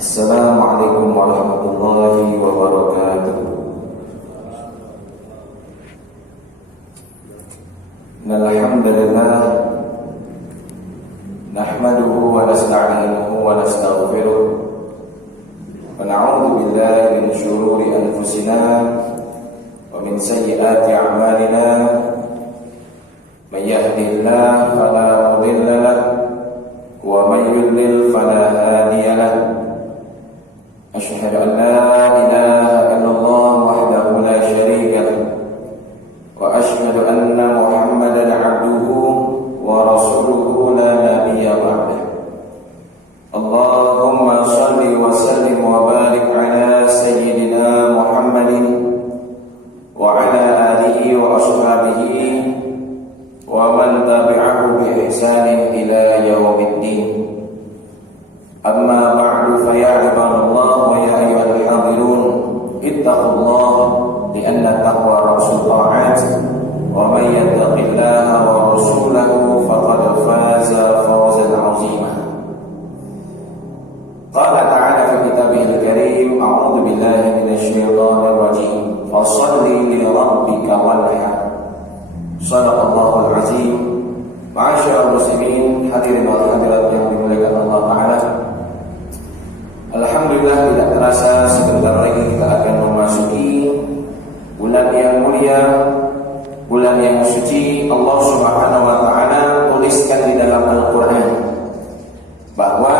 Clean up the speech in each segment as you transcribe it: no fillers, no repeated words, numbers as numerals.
Assalamualaikum warahmatullahi wabarakatuh. Alhamdulillah nahmaduhu wa nasta'inuhu wa nastaghfiruh wa na'udzu billahi min shururi anfusina wa min sayyiati a'malina. May yahdihillahu fala mudilla lahu wa may yudlil fala hadiya lahu. Asyhadu an la ilaha illallah wahdahu la syarika lahu wa asyhadu anna Muhammadan 'abduhu wa rasuluhu la nabiyya ba'dahu. Allahumma shalli wa sallim wa barik ala sayyidina Muhammadin wa ala alihi wa ashabihi wa man tabi'ahu bi ihsanin ila yaumiddin. Amma ba'du, fa ya ibadallah wa ya ayyuhal hadirun ittaqullah li'anna taqwa ra'sul ta'at wa man yattaqillaha wa rasulahu faqad faza fawzan 'azima. Qala ta'ala fi kitabihil karim, a'udzu billahi minasy syaithanir rajim, fasholli li rabbika wanhar. Shadaqallahul azim. Ma'asyiral muslimin, hadirin wal hadirat yang dimuliakan Allah Ta'ala. Alhamdulillah, tidak terasa sebentar lagi kita akan memasuki bulan yang mulia, bulan yang suci. Allah Subhanahu wa Ta'ala tuliskan di dalam Al-Quran bahwa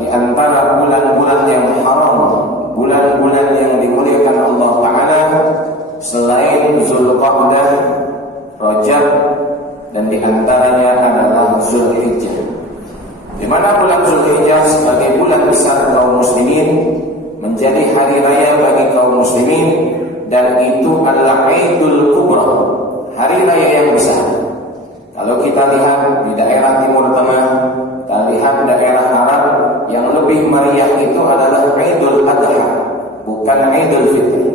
di antara bulan-bulan yang haram, bulan-bulan yang dimuliakan Allah Ta'ala selain Zulqa'dah, Rajab, dan di antaranya adalah Zulhijjah, di mana bulan Zulhijjah sebagai bulan besar kaum muslimin menjadi hari raya bagi kaum muslimin, dan itu adalah Idul Kubra, hari raya yang besar. Kalau kita lihat di daerah Timur Tengah, kita lihat daerah Arab, yang lebih meriah itu adalah Idul Adha, bukan Idul Fitri.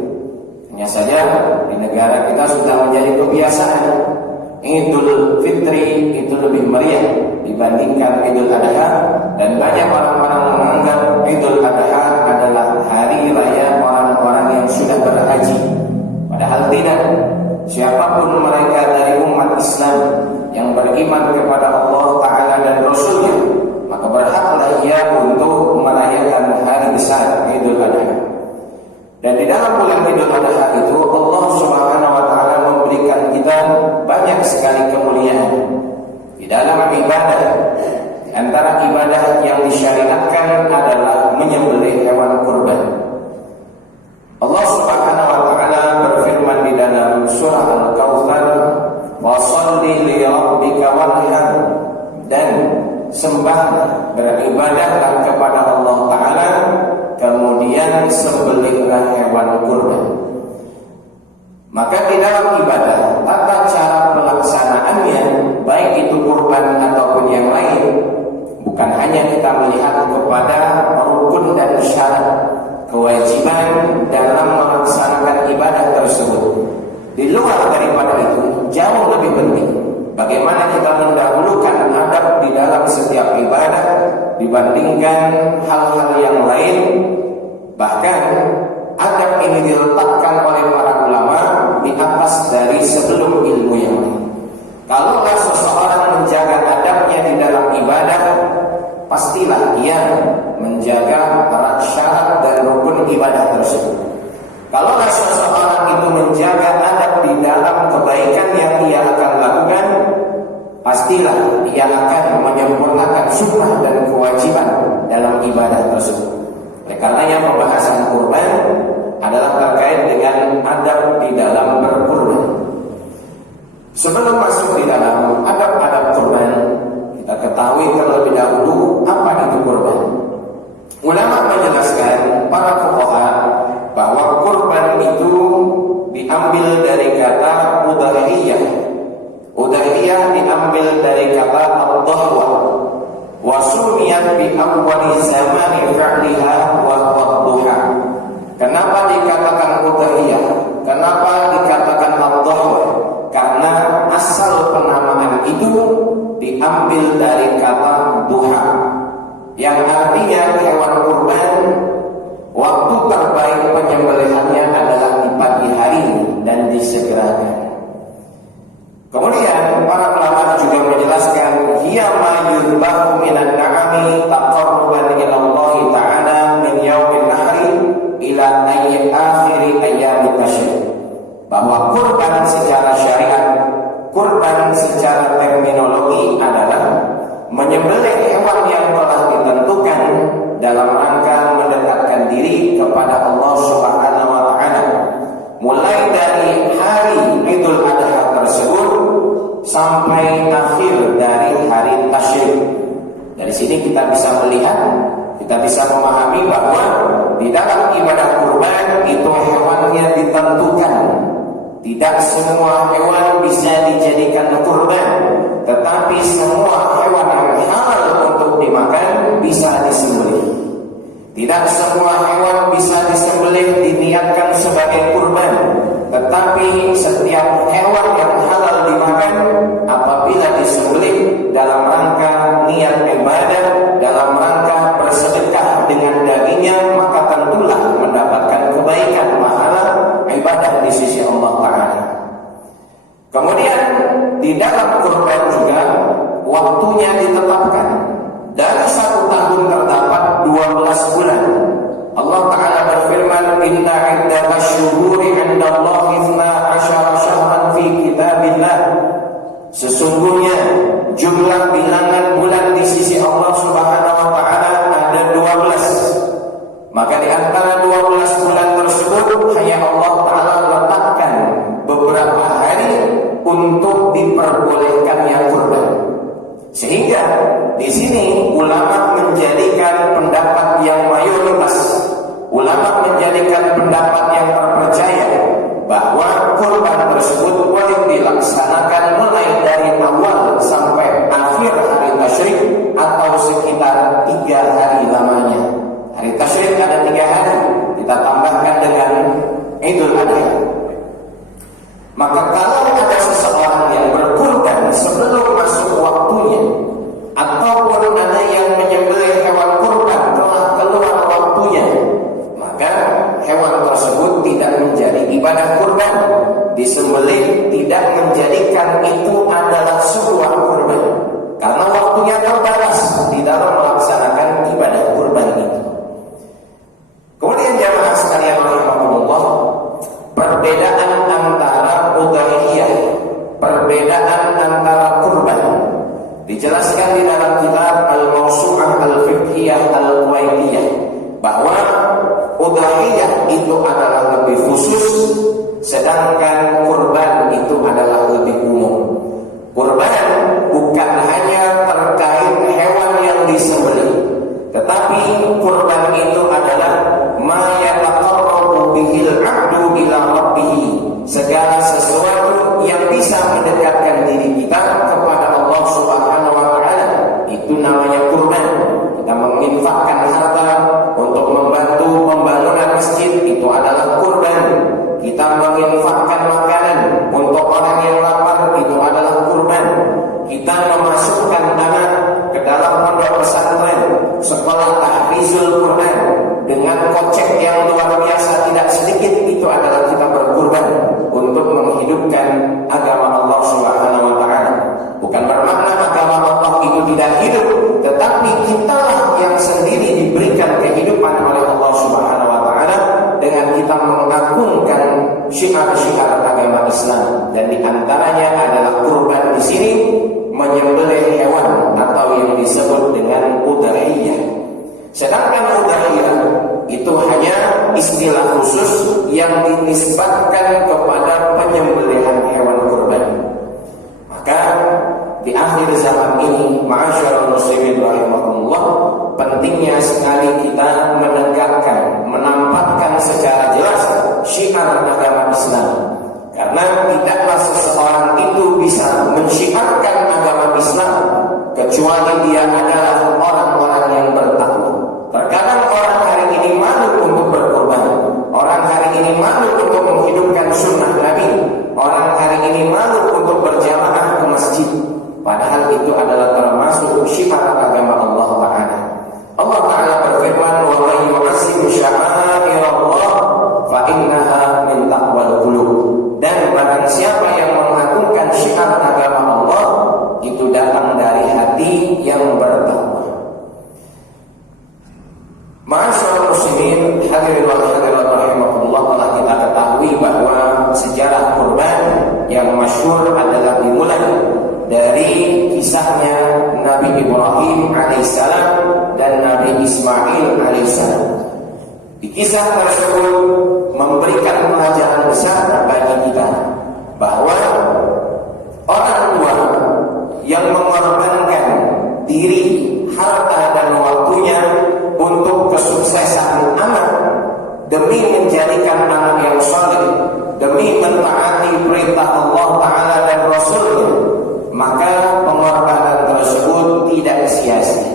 Hanya saja di negara kita sudah menjadi kebiasaan Idul Fitri itu lebih meriah dibandingkan Idul Adha, dan banyak orang-orang menganggap Idul Adha adalah hari raya orang-orang yang sudah berhaji. Padahal tidak. Siapapun mereka dari umat Islam yang beriman kepada Allah Ta'ala dan Rasulnya, maka berhaklah ia untuk merayakan hari besar Idul Adha. Dan di dalam bulan Idul Adha itu Allah Subhanahu wa Ta'ala memberikan kita banyak sekali kemuliaan di dalam ibadah. Di antara ibadah yang disyariatkan adalah menyembelih hewan kurban. Allah Subhanahu wa Ta'ala berfirman di dalam surah Al-Kautsar, wa sholli li rabbika wanhar, dan sembahlah, beribadahlah kepada Allah Ta'ala, kemudian sembelihlah hewan kurban. Maka di dalam ibadah, tata cara pelaksanaannya, baik itu kurban ataupun yang lain, bukan hanya kita melihat kepada rukun dan syarat, kewajiban dalam melaksanakan ibadah tersebut. Di luar daripada itu, jauh lebih penting bagaimana kita mendahulukan adab di dalam setiap ibadah dibandingkan hal-hal yang lain. Bahkan adab ini diletakkan oleh para ulama di atas dari sebelum ilmu yang lain. Kalaulah seseorang menjaga adabnya di dalam ibadah, pastilah ia menjaga syarat dan rukun ibadah tersebut. Kalaulah seseorang itu menjaga adab di dalam kebaikan yang ia akan lakukan, pastilah ia akan menyempurnakan sunnah dan kewajiban dalam ibadah tersebut. Oleh karenanya pembahasan kurban adalah terkait dengan adab di dalam berkurban. Sebelum masuk di dalam adab-adab kurban, kita ketahui terlebih dahulu apa itu kurban. Ulama menjelaskan, para fuqaha, bahwa kurban itu diambil dari kata udhiyah. Udhiyah diambil dari kata ad-dhahwa, wa sumiyat bi awwali zamani fa'liha wa wadduha. Kenapa dikatakan udhiyah? Kenapa dikatakan ad-dhahwa? Karena asal penamaan itu diambil dari kata duha, yang artinya hewan kurban waktu terbaik penyembelihannya adalah di pagi hari dan disegerakan. Kemudian para ulama juga menjelaskan hiya ma yudbahu minan na'ami taqarruban ila Allah ta'ala min yaumin nahri ila akhiri ayyamit tasyrik. Bahwa kurban secara syariat, kurban secara terminologi adalah menyembelih hewan yang telah ditentukan dalam rangka mendekatkan diri kepada Allah Subhanahu wa taala. Mulai dari hari Idul Adha tersebut sampai akhir dari hari tasyrik. Dari sini kita bisa melihat, kita bisa memahami bahwa di dalam ibadah kurban itu hewannya ditentukan. Tidak semua hewan bisa dijadikan kurban, tetapi semua hewan yang halal untuk dimakan bisa disembelih. Tidak semua hewan bisa disembelih diniatkan sebagai kurban, tetapi setiap hewan yang halal dimakan apabila disembelih dalam rangka niat ibadah, dalam rangka bersedekah dengan dagingnya, maka tentulah mendapatkan kebaikan pahala ibadah di sisi Allah Ta'ala. Kemudian di dalam kurban juga waktunya ditetapkan. Dari 1 tahun terdapat 12 bulan. Allah Ta'ala berfirman, inna iddatash syuhuri 'indallahi 12 syahran fi kitabillah. Sesungguhnya jumlah bilangan bulan di sisi Allah Subhanahu wa taala ada 12. Maka di antara 12 bulan tersebut hanya Allah Ta'ala letakkan beberapa hari untuk diperbolehkannya kurban. Sehingga di sini ulama menjadikan pendapat yang mayoritas, ulama menjadikan pendapat yang terpercaya bahwa kurban tersebut boleh dilaksanakan mulai dari awal sampai akhir hari tasyrik atau sekitar 3 hari lamanya. Hari tasyrik ada 3 hari, kita tambahkan dengan Idul Adha. Maka kalau ada seseorang yang berkurban sebelum masuk waktunya, ataupun ada yang menyembelih hewan kurban telah keluar waktunya, maka hewan tersebut tidak menjadi ibadah kurban. Disembelih tidak menjadikan itu adalah sebuah kurban, karena waktunya terbatas di dalam melaksanakan ibadah kurban itu. Kemudian jamaah sekalian rahimakumullah, perbedaan antara udhiyah, perbedaan antara kurban dijelaskan di dalam kitab Al-Mawsu'ah Al-Fiqhiyah Al-Kuwaitiyah bahwa udhiyah itu adalah lebih khusus, sedangkan kurban itu adalah lebih umum. Kurban bukan hanya terkait hewan yang disembelih, tetapi kurban itu adalah ma yataqarrabu bihil 'abdu ila rabbih, segala sesuatu yang bisa mendekatkan diri kita kepada Allah Subhanahu wa taala. Itu namanya kurban. Kita menginfakkan harta untuk membantu pembangunan masjid, itu adalah kurban. Kita menginfakkan makanan untuk orang yang lapar, itu adalah kurban. Kita memasukkan anak ke dalam pondok pesantren, sekolah tahfizul Quran dengan kocek yang luar biasa tidak sedikit, itu adalah kita berkurban untuk menghidupkan agama Allah Subhanahu wa taala. Bukan bermakna agama Allah itu tidak hidup, tetapi kitalah yang sendiri diberikan kehidupan oleh Allah Subhanahu wa taala dengan kita mengagungkan syiar-syiar agama Islam, dan di antaranya adalah kurban di sini menyembelih hewan atau yang disebut dengan udhiyah. Sedangkan udhiyah itu hanya istilah khusus yang dinisbatkan kepada penyembelihan hewan kurban. Maka di akhir zaman ini, ma'asyiral muslimin rahimakumullah, pentingnya sekali kita menegakkan, menampakkan secara jelas syiar agama Islam. Karena tidaklah seseorang itu bisa mensyiarkan agama Islam kecuali dia adalah orang-orang yang bertakwa. Terkadang orang hari ini malu untuk berkorban, orang hari ini malu untuk menghidupkan sunnah Nabi, orang hari ini malu untuk berjamaah ke masjid. Padahal itu adalah termasuk syiar agama Allah Ta'ala. muslimin, hadirin wa hadirat rahimakumullah, telah kita ketahui bahwa sejarah kurban yang masyhur adalah dimulai dari kisahnya Nabi Ibrahim alaihissalam dan Nabi Ismail alaihissalam. Di kisah tersebut memberikan pelajaran besar bagi kita bahwa orang tua yang mengorbankan diri, harta dan waktunya untuk kesuksesan anak demi menjadikan anak yang saleh, demi mentaati perintah Allah Ta'ala dan Rasulnya, maka pengorbanan tersebut tidak sia-sia.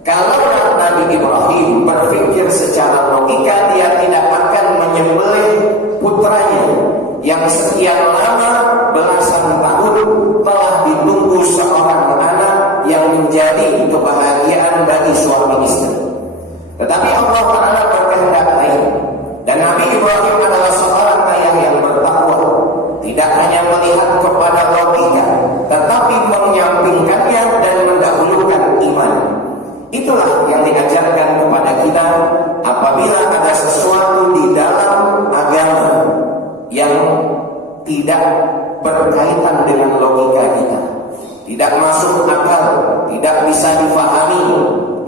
Kalau Nabi Ibrahim berpikir secara logika, dia tidak akan menyembelih putranya yang sekian lama belasan tahun telah ditunggu seorang anak yang menjadi kebahagiaan bagi suami istri. Tetapi Allah Ta'ala berkehendak lain, dan Nabi Ibrahim adalah seorang ayah yang bertakwa, tidak hanya melihat kepada logika, tetapi menyampingkannya dan mendahulukan iman. Itulah yang diajarkan kepada kita apabila ada sesuatu di dalam agama yang tidak berkaitan dengan logika kita, tidak masuk akal, tidak bisa difahami,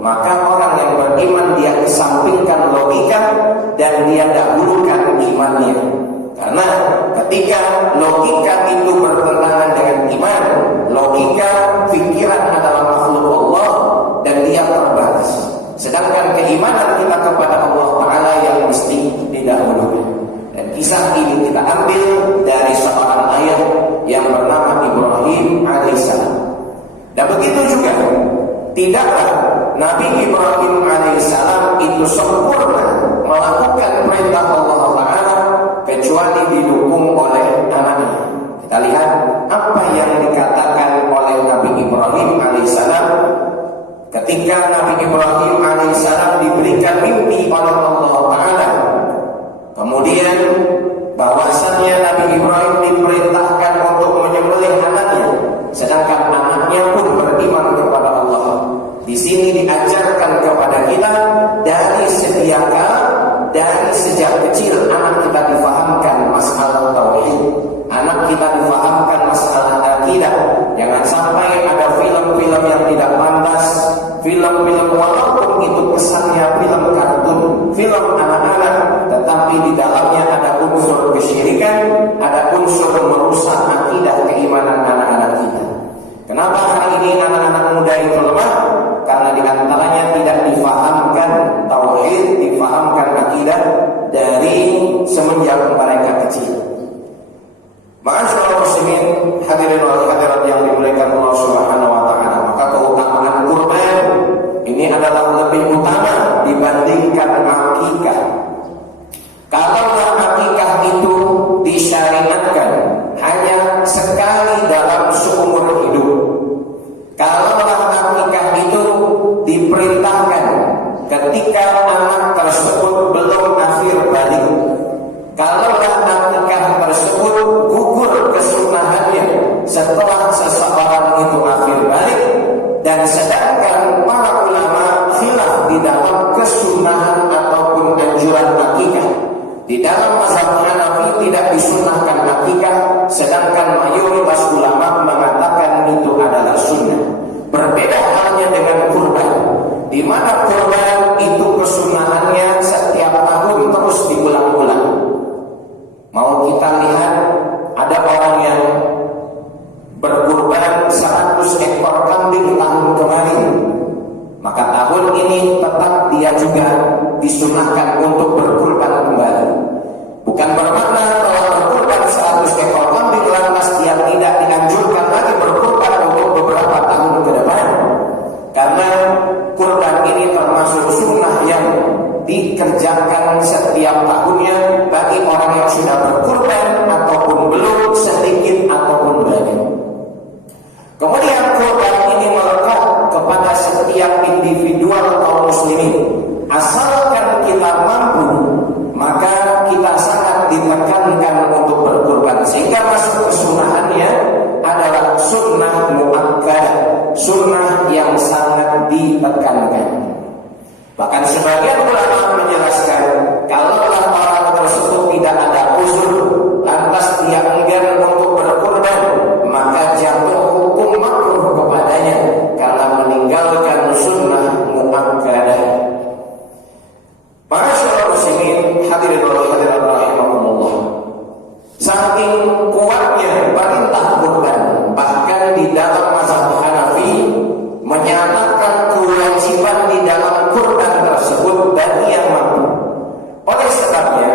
maka orang yang beriman dia kesampingkan logika dan dia dahulukan imannya. Karena ketika logika itu bertentangan dengan iman, logika pikiran adalah makhluk Allah dan dia terbatas. Sedangkan keimanan kita kepada Allah Ta'ala yang mesti didahulukan. Dan kisah ini kita ambil dari seorang ayah yang bernama Ibrahim alaihissalam. Dan begitu juga, tidaklah Nabi Ibrahim alaihissalam itu sempurna melakukan perintah Allah Ta'ala kecuali didukung oleh anaknya. Kita lihat apa yang dikatakan oleh Nabi Ibrahim alaihissalam ketika Nabi Ibrahim alaihissalam diberikan mimpi oleh Allah Ta'ala. Kemudian bahwasannya Nabi Ibrahim diperintahkan untuk menyembelih anaknya, sedangkan anaknya pun beriman kepada Allah. Di sini diajarkan kepada kita dari sedia kala, dari sejak kecil anak kita difahamkan masalah tauhid, anak kita difahamkan masalah akidah. Jangan sampai ada film-film yang tidak pantas, film-film walaupun itu kesannya film kartun, film anak-anak, tetapi di dalamnya ada unsur kesyirikan, ada unsur merusak akidah keimanan anak-anak kita. Kenapa hari ini anak-anak muda itu lemah? Karena diantaranya tidak difahamkan tauhid, difahamkan akidah dari semenjak mereka kecil. Ma'asyiral muslimin, hadirin wal hadirat yang dimuliakan Allah Subhanahu wa Ta'ala, maka keutamaan kurban ini adalah lebih utama dibandingkan akikah. Kalaulah akikah itu disyariatkan hanya sekali dalam seumur hidup, kalaulah akikah itu diperintahkan ketika anak tersebut belum akhir balik, kalaulah akikah tersebut gugur kesunahannya setelah seseorang itu akhir balik, dan sedangkan para ulama khilaf di dalam kesunahan ataupun anjuran akikah. Di dalam mazhab Hanafi tidak disunahkan akikah, sedangkan mayoritas ulama mengatakan itu adalah sunnah. Berbeda halnya dengan kurban, di mana kurban itu kesunahannya setiap tahun terus diulang-ulang. Mau kita lihat ada orang yang berkurban 100 ekor kambing tahun kemarin, maka tahun ini tetap dia juga disunahkan untuk berkurban kembali. Bukan bermakna kalau berkurban 100 ekor kambing lantas dia tidak dianjurkan lagi berkurban untuk beberapa tahun ke depan. Karena kurban ini termasuk sunnah yang dikerjakan setiap tahunnya bagi orang yang sudah berkurban ataupun belum, sedikit ataupun banyak. Kemudian kurban ini melekat kepada setiap individual kaum muslimin. Asalkan kita mampu, maka kita sangat ditekankan untuk berkurban, sehingga masuk kesunahannya adalah sunnah muakkadah, sunnah yang sangat ditekankan. Bahkan sebagian ulama menjelaskan, kalaulah orang tersebut tidak ada uzur, lantas dia enggan untuk berkurban, maka jatuh hukum makruh kepadanya karena meninggalkan sunnah muakkadah. Ma'asyiral muslimin, hadirin wa hadirat rahimakumullah. Saking kuatnya perintah kurban, bahkan di dalam mazhab Hanafi menyatakan kewajiban di dalam kurban tersebut bagi yang mampu. Oleh sebabnya,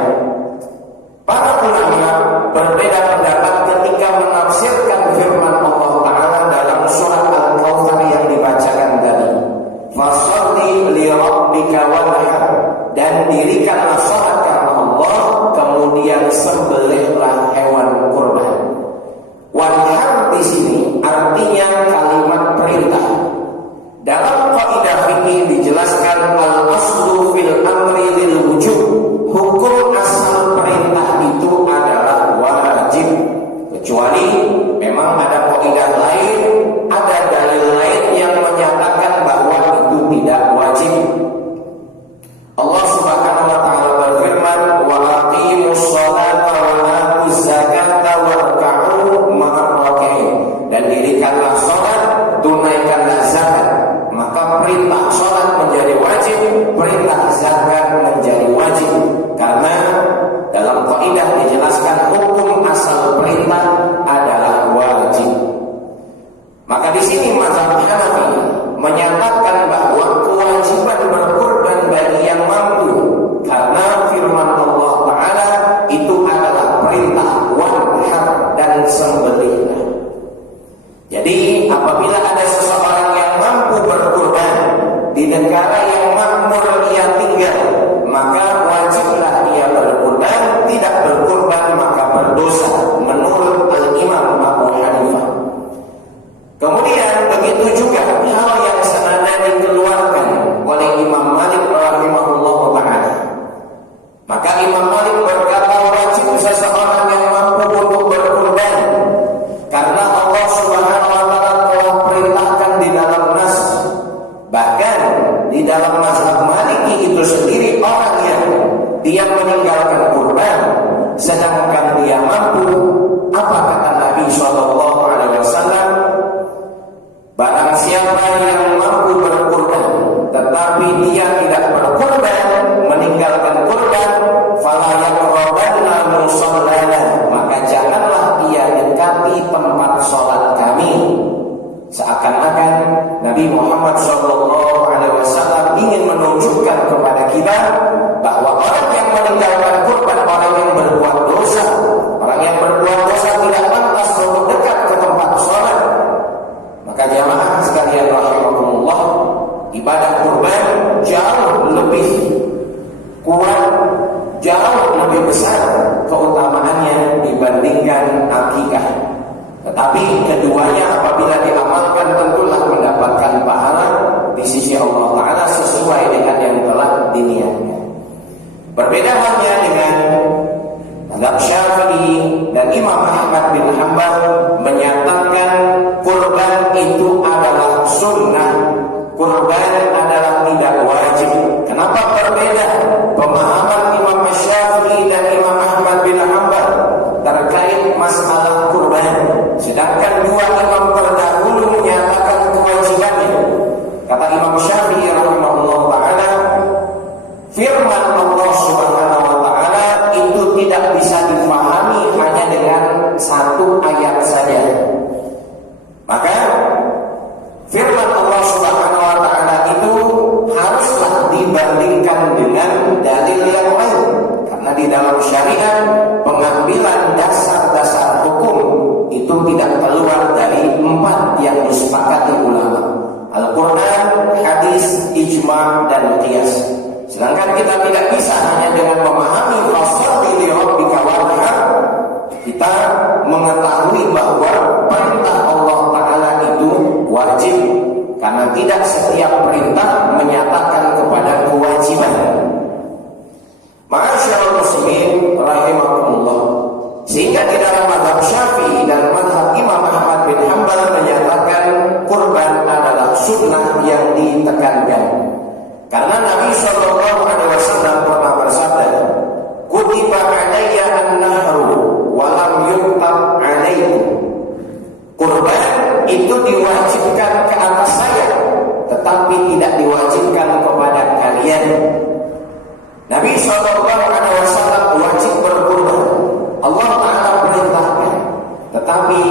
para ulama berbeda pendapat ketika menafsirkan firman Allah Ta'ala dalam surat Al-Kautsar yang dibacakan tadi. Fasholli li rabbika wanhar, dan dirikanlah salat karena Allah, kemudian sembelihlah hewan kurban. Wanhar di sini artinya kalimat perintah. Dalam kaidah fikih dijelaskan al-aslu fil amri lil wujub. Hukum asal perintah itu adalah wajib, kecuali memang ada kaidah lain, ada dalil lain yang menyatakan bahwa itu tidak wajib. Allah Subhanahu wa taala berfirman, wa aqimus sholata wa atuz zakata warka'u ma'ar raki'in, dan dirikanlah salat, tunaikanlah zakat. Maka perintah salat menjadi wajib, perintah zakat menjadi wajib, karena dalam kaidah dijelaskan hukum asal perintah adalah wajib. Maka di sini mazhab Hanafi menyatakan bahwa kewajiban berkurban bagi yang mampu, karena firman Allah Ta'ala itu adalah perintah wanhar, dan sembelihlah. Jadi apabila ada seseorang yang mampu berkurban di negara yang makmur ia tinggal, maka wajiblah ia berkurban. Tidak berkurban maka berdosa menurut Al-Imam Abu Hanifah. Kemudian begitu juga hal yang senada dikeluarkan oleh Imam Malik rahimahullah ta'ala. Maka Imam Malik berkata wajib seseorang yang mampu untuk berkurban, karena Allah Subhanahu wa taala telah perintahkan di dalam nas. Bahkan di dalam mazhab Maliki itu sendiri, orang yang dia meninggalkan kurban sedangkan dia mampu, apa kata Nabi sallallahu alaihi wasallam? Barang siapa yang mampu berkurban tetapi dia tidak berkurban, meninggalkan kurban, fala yaqrabanna musallana, maka janganlah ia dekati tempat salat kami. Seakan-akan Nabi Muhammad SAW ingin menunjukkan kepada kita bahwa orang yang meninggalkan kurban, orang yang berbuat dosa, orang yang berbuat dosa tidak pantas untuk dekat ke tempat salat. Maka jamaah sekalian rahimakumullah, ibadah kurban jauh lebih kuat, jauh lebih besar keutamaannya dibandingkan akikah. Tetapi keduanya apabila diamalkan tentulah mendapatkan pahala di sisi Allah Ta'ala sesuai dengan yang telah diniatkan. Berbeda halnya dengan mazhab Syafi'i dan Imam Ahmad bin Hanbal menyatakan kurban itu adalah sunnah, kurban adalah tidak wajib. Kenapa berbeda pemahaman Imam Syafi'i dan Imam Ahmad bin Hanbal terkait masalah kurban, sedangkan dua imam terdahulu menyatakan kewajibannya? Kata Imam Syafi'i rahimahullah ta'ala, firman Allah Subhanahu wa ta'ala itu tidak bisa difahami hanya dengan satu ayat saja. Maka firman Allah Subhanahu wa ta'ala itu haruslah dibandingkan dengan dalil yang lain, karena di dalam syariat pengambilan dasar-dasar hukum itu tidak keluar dari 4 yang disepakati ulama: Al-Quran, hadis, ijma, dan qiyas. Sedangkan kita tidak bisa hanya dengan memahami fasholli li rabbika wanhar, kita mengetahui bahwa perintah Allah Ta'ala itu wajib, karena tidak setiap perintah menyatakan kepada kewajiban. Ma'asyiral muslimin rahimakumullah. Sehingga di dalam mazhab Syafi'i dan mazhab Imam Ahmad bin Hanbal menyatakan kurban adalah sunnah yang ditekankan. Karena Nabi Shallallahu Alaihi Wasallam pernah bersabda, "Kutiba alayya an-nahru, walam yuktab alaikum." Kurban itu diwajibkan ke atas saya, tetapi tidak diwajibkan kepada kalian. Nabi Shallallahu Alaihi Wasallam wajib berkurban. Allah Taala perintahkan, tetapi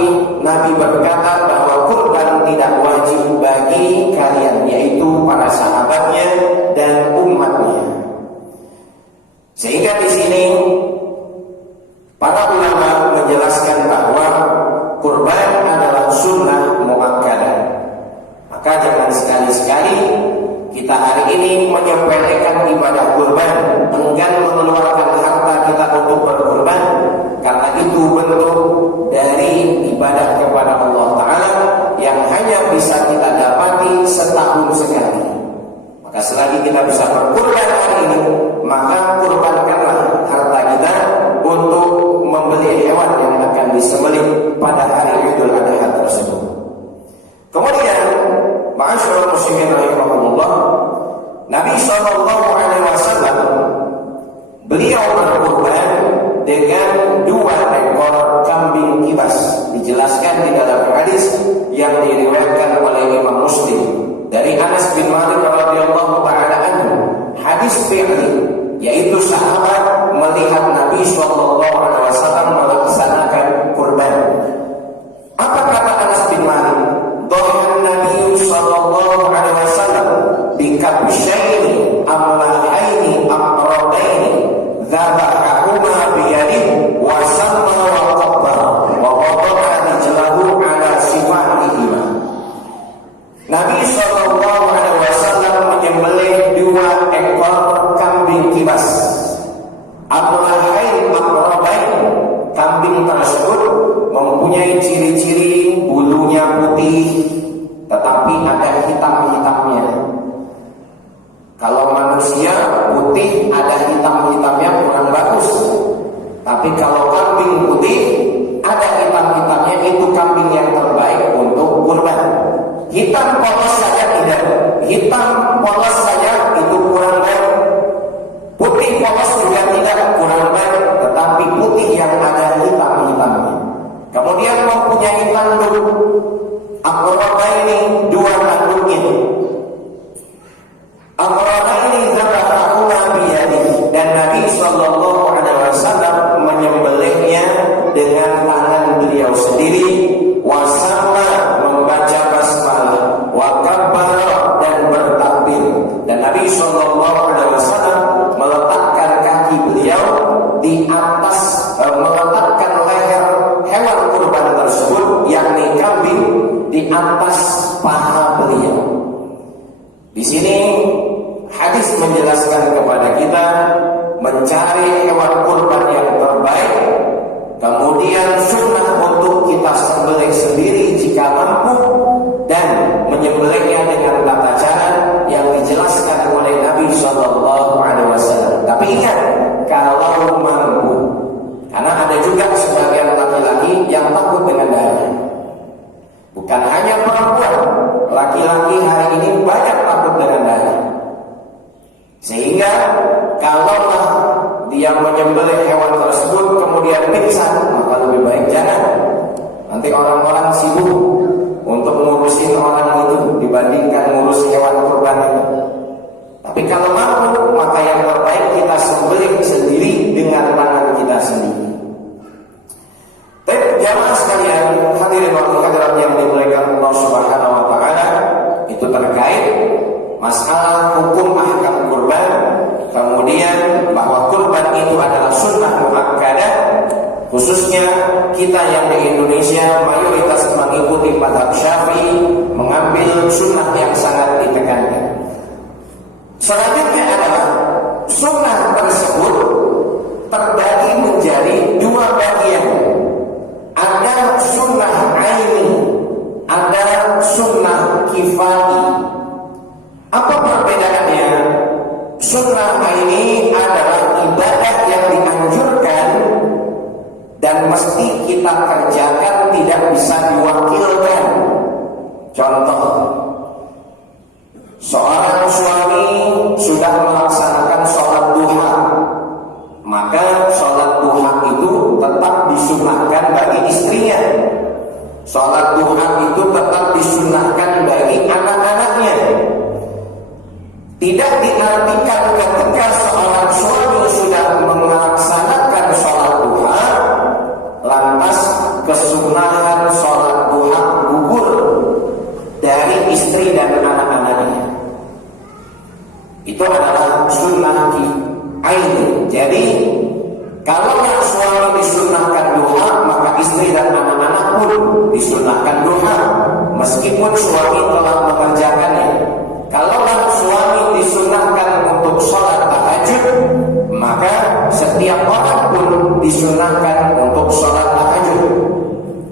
Nabi berkata bahwa kurban tidak wajib bagi kalian, yaitu para sahabatnya dan umatnya. Sehingga di sini para ulama menjelaskan bahwa kurban adalah sunnah muakkadah. Maka jangan sekali-sekali kita hari ini menyepelekan ibadah kurban, enggan mengeluarkan harta kita untuk berkurban, karena itu bentuk dari ibadah kepada Allah Ta'ala yang hanya bisa kita dapati setahun sekali. Maka selagi kita bisa berkurban hari ini, maka kurbankanlah harta kita untuk membeli hewan yang akan disembelih pada hari Idul Adha tersebut. Kemudian, ma'asyiral muslimin rahimahumullah, Nabi Shallallahu Alaihi Wasallam beliau berkurban dengan 2 ekor kambing kibas. Dijelaskan di dalam hadis yang diriwayatkan oleh Imam Muslim dari Anas bin Malik radhiyallahu taala anhu. Hadis fi'li, yaitu sahabat melihat Nabi Shallallahu Alaihi Wasallam melaksanakan kurban. Apa kata Anas bin Malik? Dhahan Nabi Shallallahu Alaihi Wasallam bikabsyaini amlahaini aqrabaini dzabahahuma biyadihi wa samma wa qabbara wa wada'a rijlahu ala sifahihima. Nabi Shallallahu Alaihi Wasallam menyembelih 2 ekor kambing kibas. Amlahain aqrabain, kambing tersebut mempunyai ciri-ciri bulunya putih, tetapi ada hitam-hitamnya. Kalau manusia putih ada hitam-hitamnya kurang bagus, tapi kalau kambing putih ada hitam-hitamnya, itu kambing yang terbaik untuk kurban. Hitam polos saja tidak, hitam polos saja itu kurang baik. Putih polos juga tidak, kurang baik, tetapi putih yang ada hitam-hitamnya. Kemudian mempunyai tanduk, aqrabaini 2 tanduk itu. Aqrabaini dzabahahuma biyadihi, dan Nabi Shallallahu Alaihi Wasallam menyembelihnya dengan tangan beliau sendiri. Wasama, membaca basmalah, wa kabbara, dan bertakbir. Dan Nabi Shallallahu Alaihi Wasallam meletakkan kaki beliau di atas, meletakkan leher hewan kurban tersebut, yakni kambing, di atas paha beliau. Di sini hadis menjelaskan kepada kita mencari hewan kurban yang terbaik, kemudian sunnah untuk kita sembelih sendiri jika mampu, dan menyembelihnya dengan tata cara yang dijelaskan oleh Nabi Shallallahu Alaihi Wasallam. Tapi ingat, kalau mampu, karena ada juga sebagian laki-laki yang takut dengan darah. Bukan hanya perempuan, laki-laki hari ini banyak takut dengan darah. Sehingga kalaulah dia menyembelih hewan tersebut kemudian pingsan, maka lebih baik jangan. Nanti orang-orang sibuk untuk ngurusin orang itu dibandingkan ngurus hewan kurban itu. Tapi kalau mampu, maka yang terbaik kita sembelih sendiri dengan tangan kita sendiri. Baik, jamaah sekalian, hadirin wa hadirat yang dimuliakan Allah Subhanahu wa taala, itu terkait masalah hukum ahkam kurban, kemudian bahwa kurban itu adalah sunnah muakkadah, khususnya kita yang di Indonesia mayoritas mengikuti mazhab Syafi'i, mengambil sunnah yang sangat ditekankan. Selanjutnya adalah sunnah tersebut terbagi menjadi 2 bagian. Ada sunnah aini, ada sunnah kifai. Apa perbedaannya? Sunnah aini adalah ibadah yang dianjurkan dan mesti kita kerjakan, tidak bisa diwakilkan. Contoh, seorang suami sudah melaksanakan sholat duha, maka sholat duha itu tetap disunahkan bagi istrinya. Sholat duha itu tetap disunahkan bagi anak-anaknya. Tidak diartikan ketika seorang suami sudah melaksanakan sholat duha, lantas kesunahan sholat duha gugur dari istri dan anak-anaknya. Itu adalah sunnah aini. Jadi kalau suami disunahkan duha, maka istri dan anak-anak pun disunahkan duha, meskipun suami telah mengerjakannya. Kalau suami disunahkan untuk sholat tahajud, maka setiap orang pun disunahkan untuk sholat tahajud.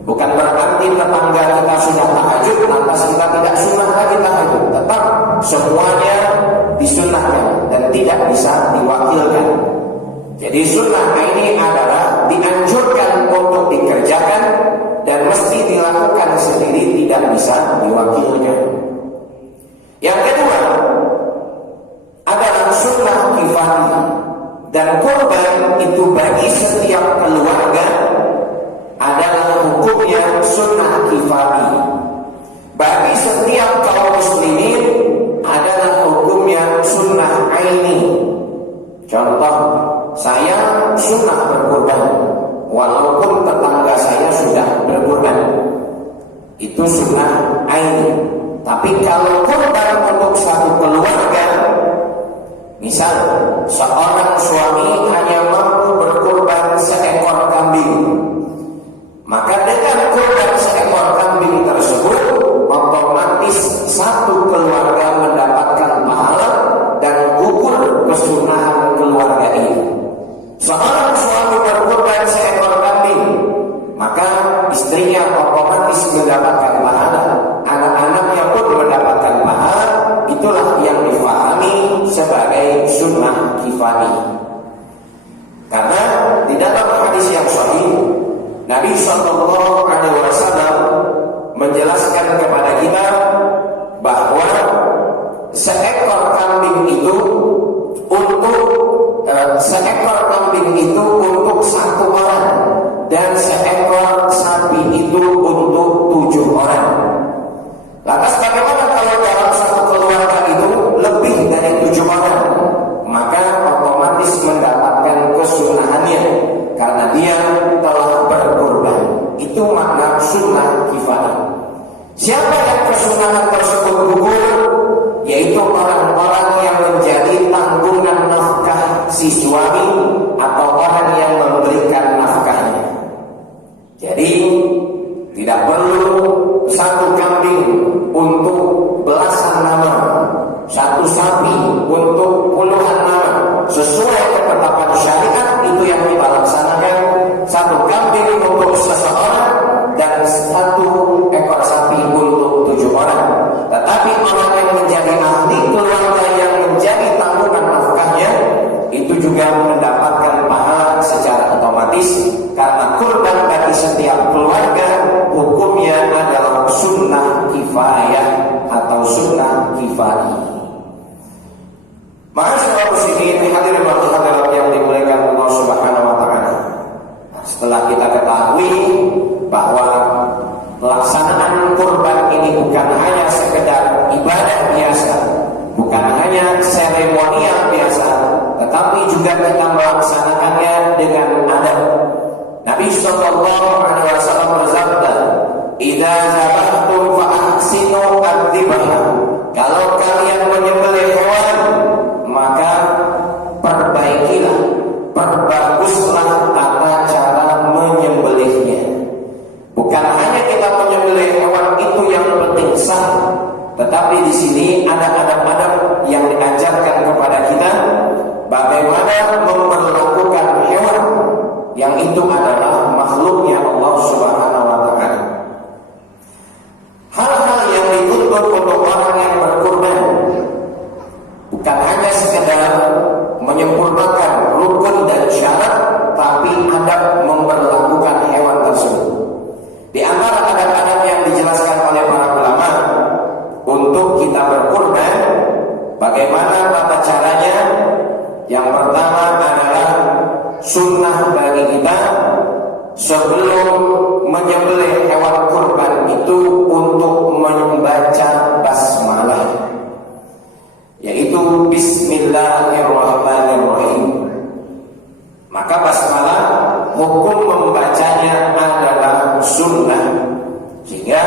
Bukan berarti tetangga kita sudah tahajud, lantas kita tidak sunnah lagi tahajud. Tetap semuanya disunahkan dan tidak bisa diwakilkan. Jadi sunnah ini adalah dianjurkan untuk dikerjakan dan mesti dilakukan sendiri, tidak bisa diwakilkan. Yang kedua adalah sunnah kifayah, dan kurban itu bagi setiap keluarga adalah hukumnya sunnah kifayah. Bagi setiap kaum muslimin adalah hukumnya sunnah aini. Contoh, saya sunnah berkurban walaupun tetangga saya sudah berkurban, itu sunnah aini. Tapi kalau kurban untuk satu keluarga, misal seorang suami hanya mampu berkurban seekor kambing, maka dengan kurban seekor kambing tersebut otomatis satu keluarga mendapatkan pahala dan gugur kesunahan keluarga itu. Seorang suami berkurban seekor kambing, maka istrinya otomatis mendapatkan pahala, anak-anaknya pun mendapatkan pahala. Itulah yang difahami sebagai sunnah kifayah. Karena di dalam hadis yang sahih, Nabi SAW menjelaskan kepada kita bahwa seekor kambing itu untuk satu orang, dan seekor sapi itu untuk 7 orang. Lantas bagaimana kalau dalam satu keluarga itu lebih dari 7 orang? Maka otomatis mendapatkan kesunahannya karena dia telah berkorban. Itu makna sunnah kifayah. Siapa yang kesunahan tersebut gugur? Yaitu orang-orang yang menjadi tanggungan nafkah si suami atau orang yang memberikan nafkahnya. Jadi tidak perlu satu kambing untuk belasan nama, satu sapi untuk puluhan nama. Sesuai ketetapan syariat itu yang kita laksanakan. Satu kambing untuk seseorang dan satu ekor sapi untuk 7 orang. Tetapi orang yang menjadi ahli keluarga yang menjadi tanggungan nafkahnya itu juga mendapatkan pahala secara otomatis, karena kurban bagi setiap keluarga hukumnya adalah sunnah kifayah atau sunnah kifayah. Ma'asyiral muslimin, hadirin wa hadirat yang dimuliakan Allah Subhanahu wa taala. Setelah kita ketahui bahwa pelaksanaan kurban ini bukan hanya sekedar ibadah biasa, bukan hanya seremonial biasa, tetapi juga kita melaksanakannya dengan adab. Nabi sallallahu alaihi wasallam bersabda, "Idza zabahtum fa ahsinu ad-dzibah." Kalau kalian menyembelih hewan, maka perbaikilah, perbaguslah tata cara menyembelihnya. Bukan hanya kita menyembelih hewan itu yang penting sah, tetapi di sini ada adab-adab yang diajarkan kepada kita bagaimana memperlakukan hewan yang itu adalah makhluknya Allah Subhanahu wa taala. Hal-hal yang dituntut untuk orang yang berkurban bukan hanya sekedar menyempurnakan rukun dan syarat, tapi adab memperlakukan hewan tersebut. Di antara adab-adab yang dijelaskan oleh para ulama untuk kita berkurban Bagaimana tata caranya? Yang pertama adalah sunnah bagi kita sebelum menyembelih hewan kurban itu untuk membaca basmalah, yaitu Bismillahirrahmanirrahim. Maka basmalah hukum membacanya adalah sunnah, sehingga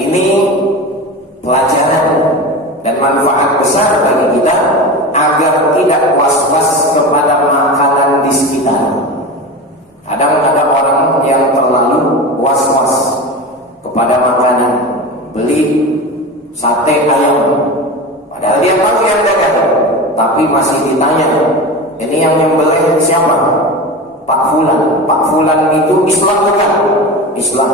ini pelajaran dan manfaat besar bagi kita agar tidak was-was kepada makanan di sekitar. Kadang ada orang yang terlalu was-was kepada makanan, beli sate ayam, padahal dia tahu yang dagang, tapi masih ditanya, ini yang nyembelih siapa? Pak Fulan. Pak Fulan itu Islam bukan? Islam.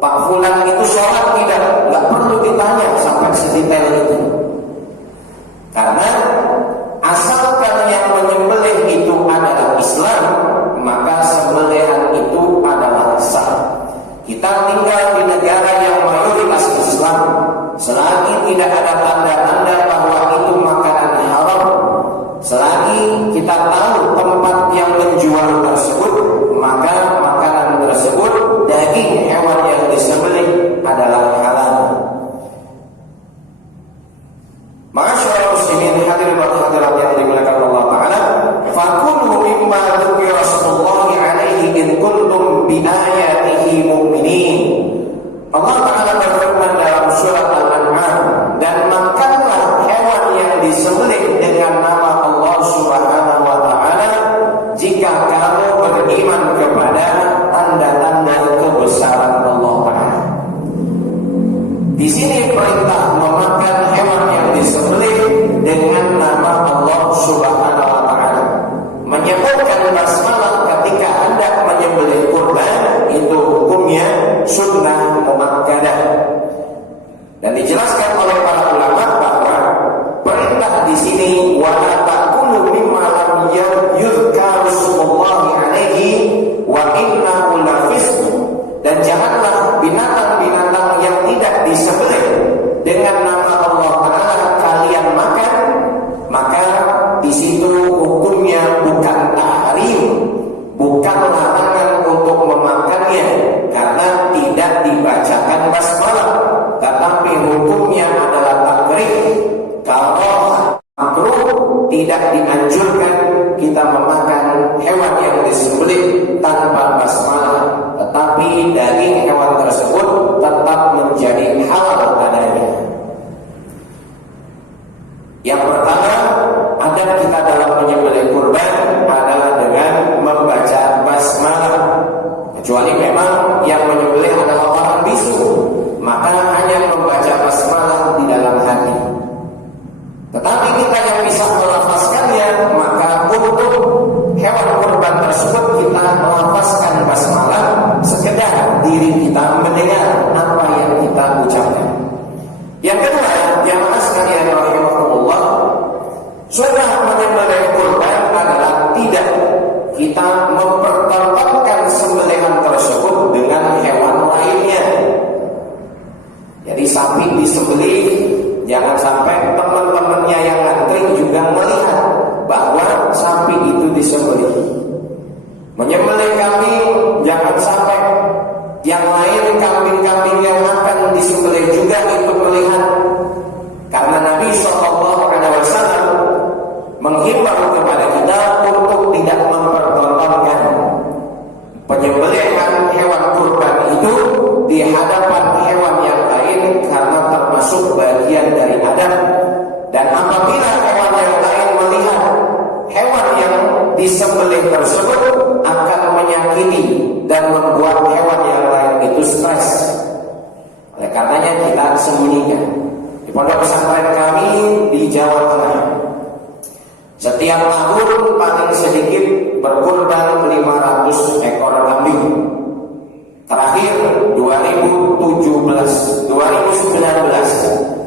Pak Fulan itu sholat tidak? Nggak perlu ditanya sampai sedetail itu. Karena asalkan yang menyembelih itu adalah Islam, maka sembelihan itu adalah sah. Kita tinggal di negara yang mayoritas Islam, selagi tidak ada tanda-tanda bahwa itu makanan haram, selagi kita tahu tempat yang menjual tersebut, maka makanan tersebut, daging hewan yang disembelih adalah halal. Masyaallah muslimin hadirin wa hadirat yang dimuliakan Allah Ta'ala, fakulu mimma dzukira Rasulullah alaihi in kuntum bi ayatihi mu'minin. Allah Ta'ala berfirman dalam surat Al-An'am, dan makanlah hewan yang disembelih dengan nama Allah Subhanahu wa Ta'ala jika kamu beriman kepada tanda-tanda kebesaran Allah Ta'ala. Di sini perintah memakan hewan yang disembelih dengan nama Allah Subhanahu wa Ta'ala. Menyebutkan basmalah ketika hendak menyembelih kurban itu hukumnya sunnah muakkadah. Dan dijelaskan oleh para ulama bahwa perintah di sini wala ta'kulu mimma lam yuzkaru smullahi alaihi wa innahu lafisq, dan janganlah binatang-binatang yang tidak disembelih dengan nama Allah Ta'ala kalian makan, maka di situ hukumnya bukan tahrim, bukan larangan untuk memakannya karena tidak dibacakan basmalah, tetapi hukumnya adalah takrih. Kalau makruh, tidak dianjurkan kita memakan hewan yang disembelih tanpa basmalah, tetapi daging hewan tersebut tetap menjadi halal padanya. Yang pertama, adab kita dalam menyembelih kurban adalah dengan membaca basmalah. Kecuali memang yang menyembelih adalah orang bisu, maka hanya membaca basmalah di dalam hati. Tetapi kita yang bisa melafazkannya, maka untuk hewan kurban tersebut kita melafazkan basmalah sekedar diri kita mendengar apa yang kita ucapkan. Yang kedua, jamaah sekalian rahimahullah, sunnah menyembelih kurban adalah tidak kita mempertontonkan sembelihan tersebut dengan hewan lainnya. Jadi sapi disembelih, jangan sampai teman-temannya yang ngantri juga melihat bahwa sapi itu disembelih. Menyembelih kambing, jangan sampai yang lain kambing-kambing yang akan disembelih juga itu melihat. Karena Nabi SAW menghimbau kepada kita untuk tidak mempertontonkan penyembelihan hewan kurban itu di hadapan hewan yang lain, karena termasuk bagian dari adab. Dan apabila hewan yang lain melihat hewan yang disembelih tersebut, akan menyakiti dan membuat hewan yang lain itu stres. Oleh karenanya kita sembunyikan. Di pondok pesantren kami di Jawa Tengah, setiap tahun paling sedikit berkurban 500 ekor kambing. Terakhir 2019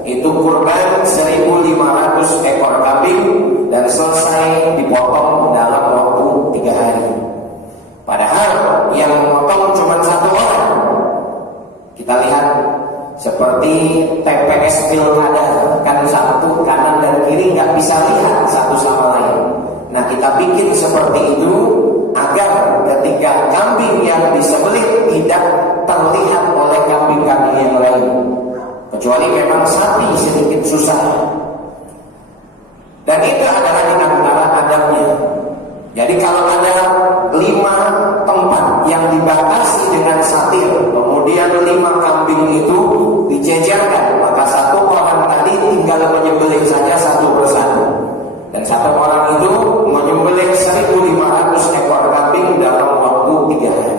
itu kurban 1.500 ekor kambing dan selesai dipotong dalam waktu 3 hari. Padahal yang memotong cuma 1 orang. Kita lihat seperti TPS pilkada, kan satu kanan dan kiri nggak bisa lihat satu sama lain. Nah, kita bikin seperti itu agar ketika kambing yang disembelih tidak terlihat oleh kambing-kambing yang lain. Kecuali memang sapi sedikit susah. Dan itu adalah di antara adabnya. Jadi kalau ada 5 tempat yang dibatasi dengan satir, kemudian 5 kambing itu dijejerkan, maka satu orang tadi tinggal menyembelih saja satu persatu. Dan satu orang itu menyembelih 1.500 ekor kambing dalam waktu 3 hari.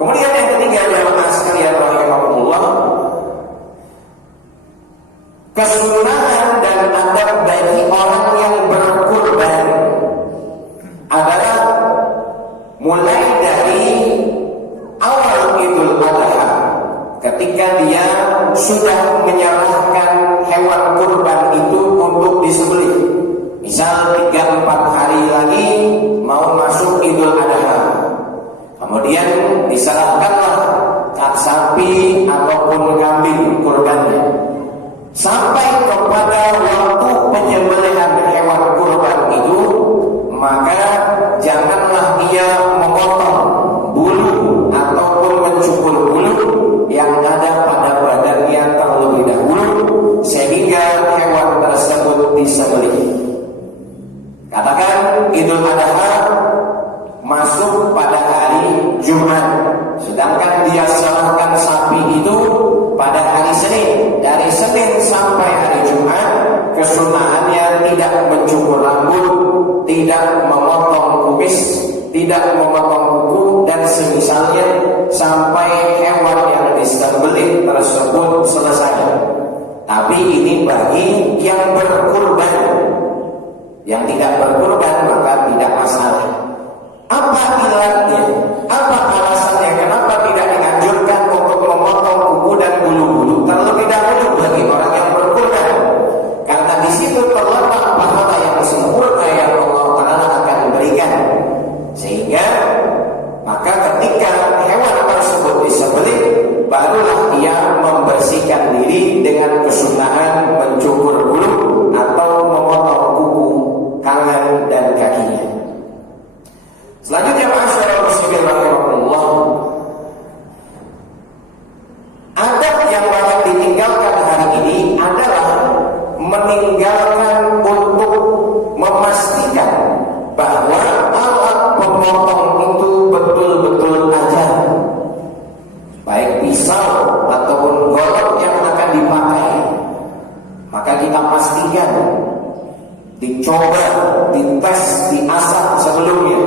Kemudian yang ketiga, jemaah sekalian rahimakumullah, kesunahan dan adab bagi orang yang berkurban adalah mulai dari awal Idul Adha, ketika dia sudah menyerahkan hewan kurban itu untuk disembelih. Misal 3-4 hari lagi mau masuk Idul Adha, kemudian diserahkanlah sapi ataupun kambing kurbannya. Sampai kepada waktu penyembelihan hewan kurban itu, maka janganlah dia memotong bulu ataupun mencukur bulu yang ada pada badannya terlebih dahulu sehingga hewan tersebut disembelih. Katakan Idul Adha masuk pada hari Jumat, sedangkan dia serahkan sapi itu pada hari Senin. Dari Senin sampai hari Jumat, kesunahannya tidak mencukur rambut, tidak memotong kumis, tidak memotong kuku dan semisalnya sampai hewan yang disembelih tersebut selesai. Tapi ini bagi yang berkurban. Yang tidak berkurban maka tidak masalah. Apa ilatnya? Apa alasannya? Kenapa tidak dianjurkan untuk memotong kuku dan bulu-bulu terlebih dahulu bagi orang yang berkurban? Karena di situ terletak pahala yang sempurna yang Allah Ta'ala akan berikan. Sehingga maka ketika hewan tersebut disembelih, barulah dia membersihkan diri dengan kesunahan mencukur bulu atau memotong kuku, tangan dan kakinya. Selanjutnya, masyarakat muslimin rahimahullah, adab yang banyak ditinggalkan hari ini adalah meninggalkan untuk memastikan bahwa alat pemotong itu betul-betul tajam, baik pisau ataupun golok yang akan dipakai. Maka kita pastikan dicoba, dites, diasah sebelumnya.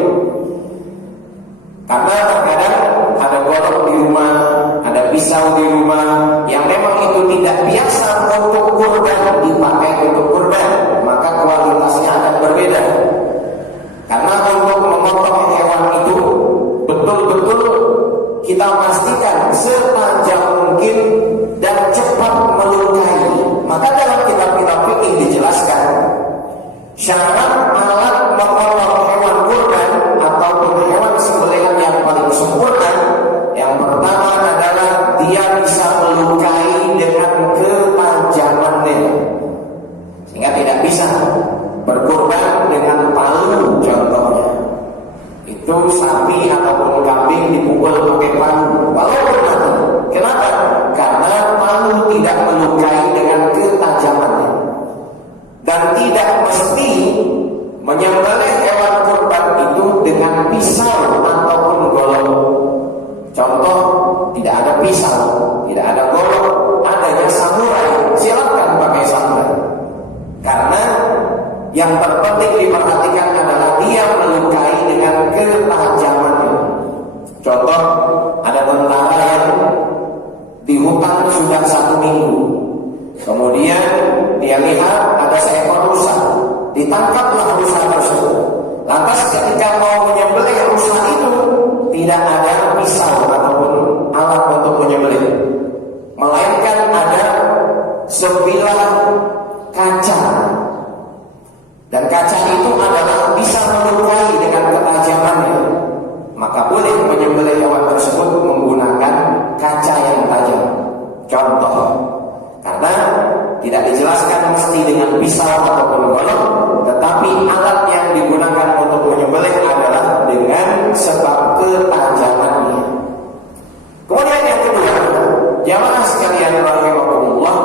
Karena terkadang ada golok di rumah, ada pisau di rumah yang memang itu tidak biasa untuk kurban, dipakai untuk kurban, maka kualitasnya akan berbeda. Karena untuk memotong hewan itu betul-betul kita pastikan setajam mungkin dan cepat melukai. Maka dalam kitab-kitab fikih dijelaskan syarat alat memotong hewan kurban ataupun hewan sembelihan yang paling sempurna. Yang pertama adalah dia bisa melukai dengan ketajamannya, sehingga tidak bisa berkurban dengan palu contohnya. Itu sapi ataupun kambing dipukul pakai palu walaupun mati. Kenapa? Karena palu tidak melukai dengan ketajamannya. Dan tidak mesti menyembelih hewan kurban itu dengan pisau ataupun golok. Contoh, tidak ada pisau, tidak ada golok, adanya samurai, silakan pakai samurai. Karena yang terpenting diperhatikan adalah dia melukai dengan ketajamannya. Contoh, ada tentara yang di hutan sudah 1 minggu, kemudian dia lihat ada seekor rusa, ditangkaplah rusa tersebut. Lantas ketika mau menyembelih rusa itu, tidak ada pisau ataupun alat untuk menyembelih, melainkan ada sebilah kaca. Dan kaca itu adalah bisa melukai dengan ketajamannya. Maka boleh menyembelih hewan tersebut menggunakan kaca yang tajam. Contoh, karena Tidak dijelaskan mesti dengan pisau ataupun golok, tetapi alat yang digunakan untuk menyembelih adalah dengan sebab ketajamannya. Kemudian yang kedua, jamaah sekalian rahimakumullah,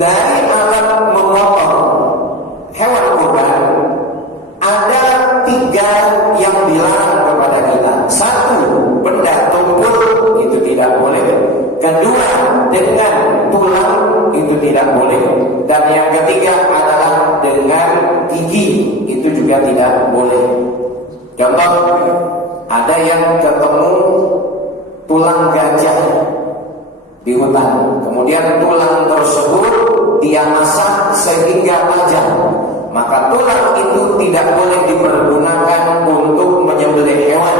dari alat memotong hewan kurban ada 3 yang dilarang kepada kita. 1, benda tumpul, itu tidak boleh. Kedua, dengan tulang, itu tidak boleh. Dan yang ketiga adalah dengan gigi, itu juga tidak boleh. Contoh, ada yang ketemu tulang gajah di hutan, kemudian tulang tersebut dia masak sehingga tajam, maka tulang itu tidak boleh dipergunakan untuk menyembelih hewan,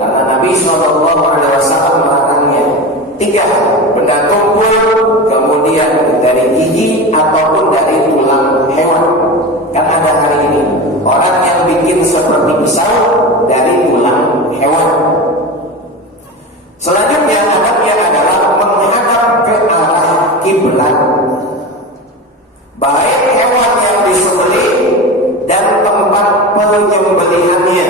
karena Nabi SAW melarangnya. 3, benda tumpul, kemudian dari gigi ataupun dari tulang hewan. Kan ada hari ini orang yang bikin seperti pisau dari tulang hewan. Selanjutnya adabnya adalah menghadap ke arah kiblat, baik hewan yang disembelih dan tempat penyembelihannya.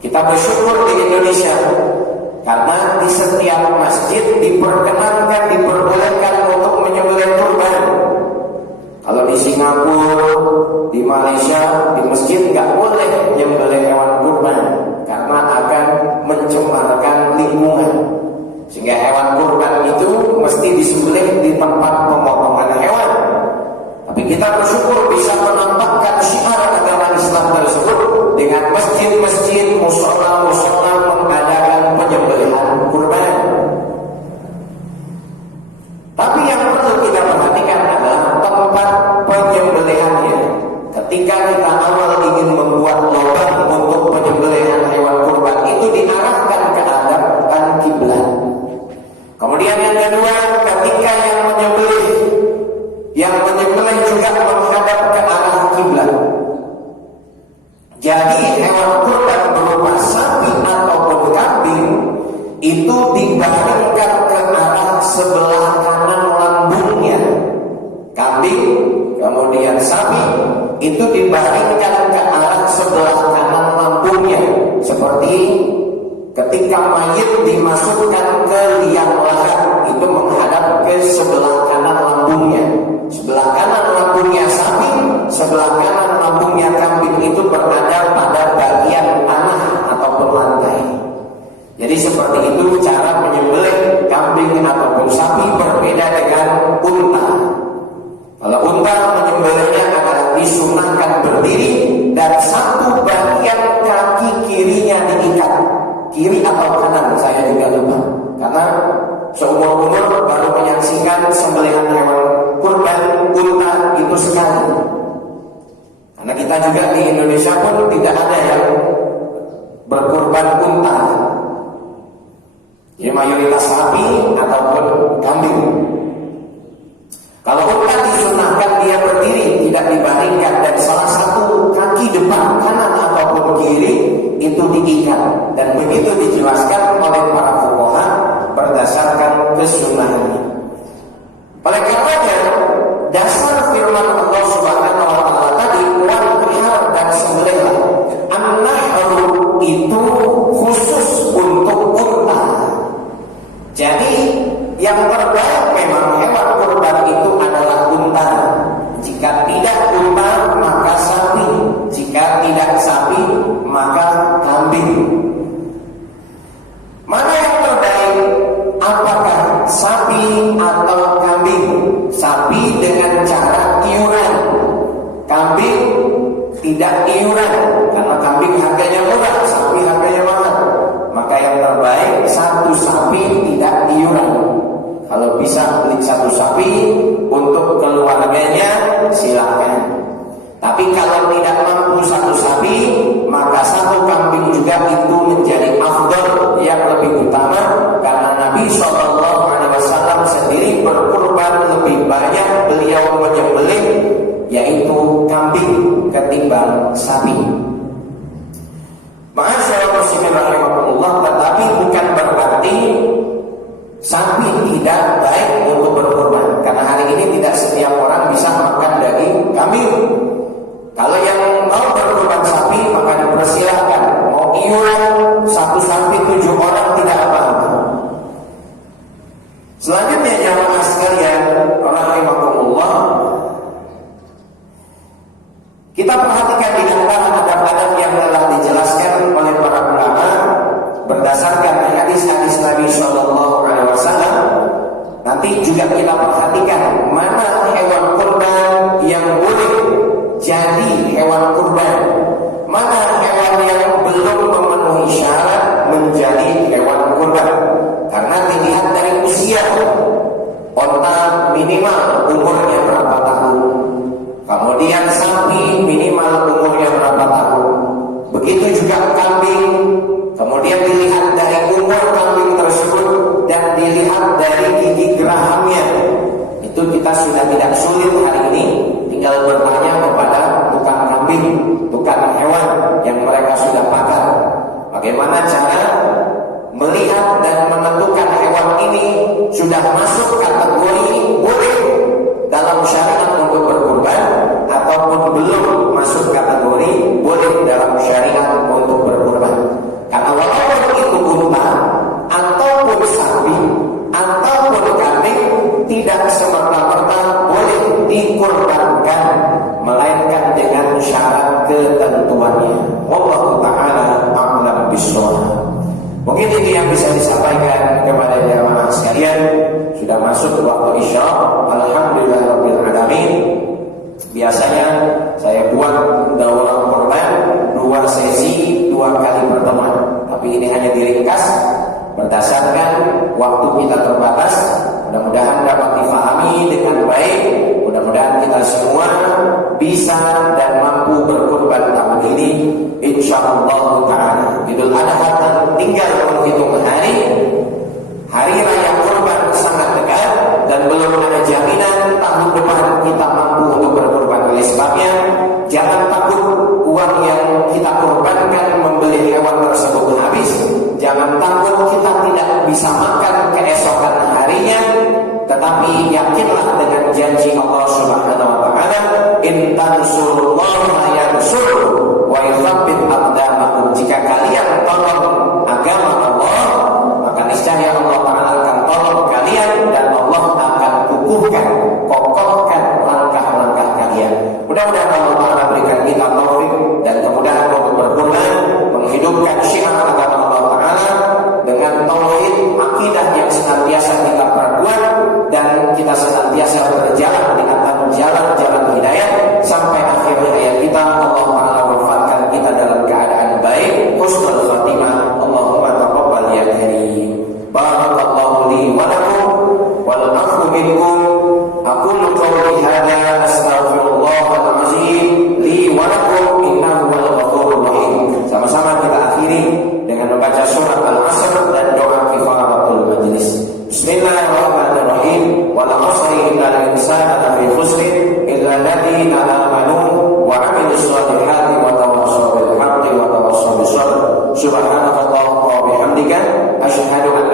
Kita bersyukur di Indonesia karena di setiap masjid diperbolehkan untuk menyembelih kurban. Kalau di Singapura, di Malaysia, di masjid nggak boleh menyembelih hewan kurban karena akan mencemarkan lingkungan. Sehingga hewan kurban itu mesti disembelih di tempat pemotongan hewan. Tapi kita bersyukur bisa menampakkan syiar agama Islam tersebut dengan masjid-masjid, musola-musola mengadakan penyembelihan kurban. Tapi yang perlu kita perhatikan adalah tempat penyembelihannya. Ketika kita awal ingin membuat lubang untuk penyembelihan hewan kurban, itu diarahkan ke arah kiblat. Kemudian yang kedua, ketika yang menyembelih juga menghadap ke arah kiblat. Jadi hewan kurban berupa sapi ataupun kambing itu dibaringkan ke arah sebelah kanan lambungnya. Kambing, kemudian sapi itu dibaringkan ke arah sebelah kanan lambungnya, seperti ketika mayit dimasukkan ke liang lahat, itu menghadap ke sebelah kanan lambungnya. Sebelah kanan lambungnya sapi, sebelah kanan lambungnya kambing itu berada pada bagian tanah ataupun lantai. Jadi seperti itu cara menyembelih kambing ataupun sapi, berbeda dengan unta. Kalau unta menyembelihnya adalah disunahkan berdiri dan satu bagian kaki kirinya diikat. Kiri atau kanan saya juga lupa, karena seumur-umur baru menyaksikan sembelihan hewan kurban unta itu sekali. Karena kita juga di Indonesia pun tidak ada yang berkurban unta. Jadi mayoritas sapi ataupun kambing. Kalau unta disunahkan dia berdiri, tidak dibaringkan, dan salah satu kaki depan kanan ataupun kiri itu diikat, dan begitu dijelaskan oleh para fuqaha berdasarkan kesunahannya. Oleh karenanya dasar firman Allah Subhanahu wa taala tadi, "Wanhar" dan sembelihlah. An-nahru itu khusus untuk unta. Jadi yang terbaik memang hewan kurban itu adalah unta. Jika tidak unta maka sapi, jika tidak sapi maka kambing. Mana yang terbaik? Apakah sapi atau kambing? Sapi dengan cara iuran, kambing tidak iuran, karena kambing harganya murah, sapi harganya mahal. Maka yang terbaik satu sapi tidak iuran. Kalau bisa beli satu sapi untuk keluarganya silakan. Tapi kalau tidak mampu satu sapi, maka satu kambing juga itu menjadi afdal, yang lebih utama, karena Nabi SAW sendiri berkurban lebih banyak beliau menyembelih yaitu kambing ketimbang sapi. Ma'asyiral muslimin rahimakumullah, tetapi bukan berarti sapi tidak baik untuk berkurban. Karena hari ini tidak setiap orang bisa makan daging kambing. Kalau yang mau berkurban sapi, maka dipersilahkan. Mau iuran 1 sapi 7 orang tidak apa-apa. Selanjutnya jamaah sekalian, rahimakumullah, kita perhatikan di antara adab-adab yang telah dijelaskan oleh para ulama berdasarkan hadis-hadis Nabi Shallallahu Alaihi Wasallam. Nanti juga kita perhatikan mana hewan kurban yang boleh jadi hewan kurban, mana hewan yang belum memenuhi syarat menjadi hewan kurban. Karena dilihat dari usia, onta minimal umurnya berapa tahun, kemudian sapi minimal umurnya berapa tahun, begitu juga kambing. Kemudian dilihat dari umur kambing tersebut dan dilihat dari gigi gerahamnya. Itu kita sudah tidak sulit hari ini, tinggal bertanya kepada tukang kambing, tukang hewan yang mereka sudah pakar. Bagaimana cara melihat dan menentukan hewan ini sudah masuk kategori boleh dalam syariat untuk berkurban ataupun belum masuk kategori boleh dalam syariat untuk berkurban. Karena walaupun itu unta ataupun sapi ataupun kambing tidak semerta-merta boleh dikurbankan, melainkan dengan syarat ketentuannya. Wallahu ta'ala a'lam bishawab. Mungkin ini yang bisa disampaikan kepada jamaah sekalian. Sudah masuk waktu isya. Alhamdulillahirabbil alamin. Biasanya saya buat daurah kurban 2 sesi 2 kali pertemuan, tapi ini hanya diringkas berdasarkan waktu kita terbatas. Mudah-mudahan dapat difahami dengan baik. Mudah-mudahan kita semua bisa dan mampu berkurban tahun ini, insyaallah ta'ala. Idul Adha tinggal menghitung hari. Hari raya kurban sangat dekat dan belum ada jaminan tahun depan kita mampu untuk berkurban. Oleh sebabnya, jangan takut uang yang kita kurbankan membeli hewan tersebut habis. Jangan takut kita tidak bisa makan keesokan harinya. Tetapi yakinlah dengan janji Allah Subhanahu wa taala, in tansurullaha yansurkum wa yuthabbit aqdamakum. Jika kalian tolong agama Allah, maka niscaya Allah Ta'ala akan tolong kalian dan Allah akan kukuhkan, kokohkan langkah-langkah kalian. Mudah-mudahan Allah Ta'ala berikan kita taufik dan kemudahan untuk berkurban, menghidupkan syiar agama Allah Ta'ala dengan tauhid, akidah yang senantiasa kita perbuat, dan kita senantiasa berjalan di atas jalan-jalan hidayah sampai akhir hayat kita. Allah Ta'ala wafatkan kita dalam keadaan baik, husnul khatimah. Allahumma taqabbal ya karim. Barakallahu li wa lakum wal afu minkum. Aqulu qawli hadza astaghfirullahal azim li wa lakum innahu wal ghafurur rahim. Sama-sama kita akhiri dengan membaca surat Al-Asr dan doa kifaratul majlis. Bismillahirrahmanirrahim. Wal 'asri innal insana lafi khusr illa alladziina aamanu wa 'amilus shalihati wa tawassaw bil haqqi wa tawassaw bis sabr. Subhanakallahumma wa bihamdika asyhadu an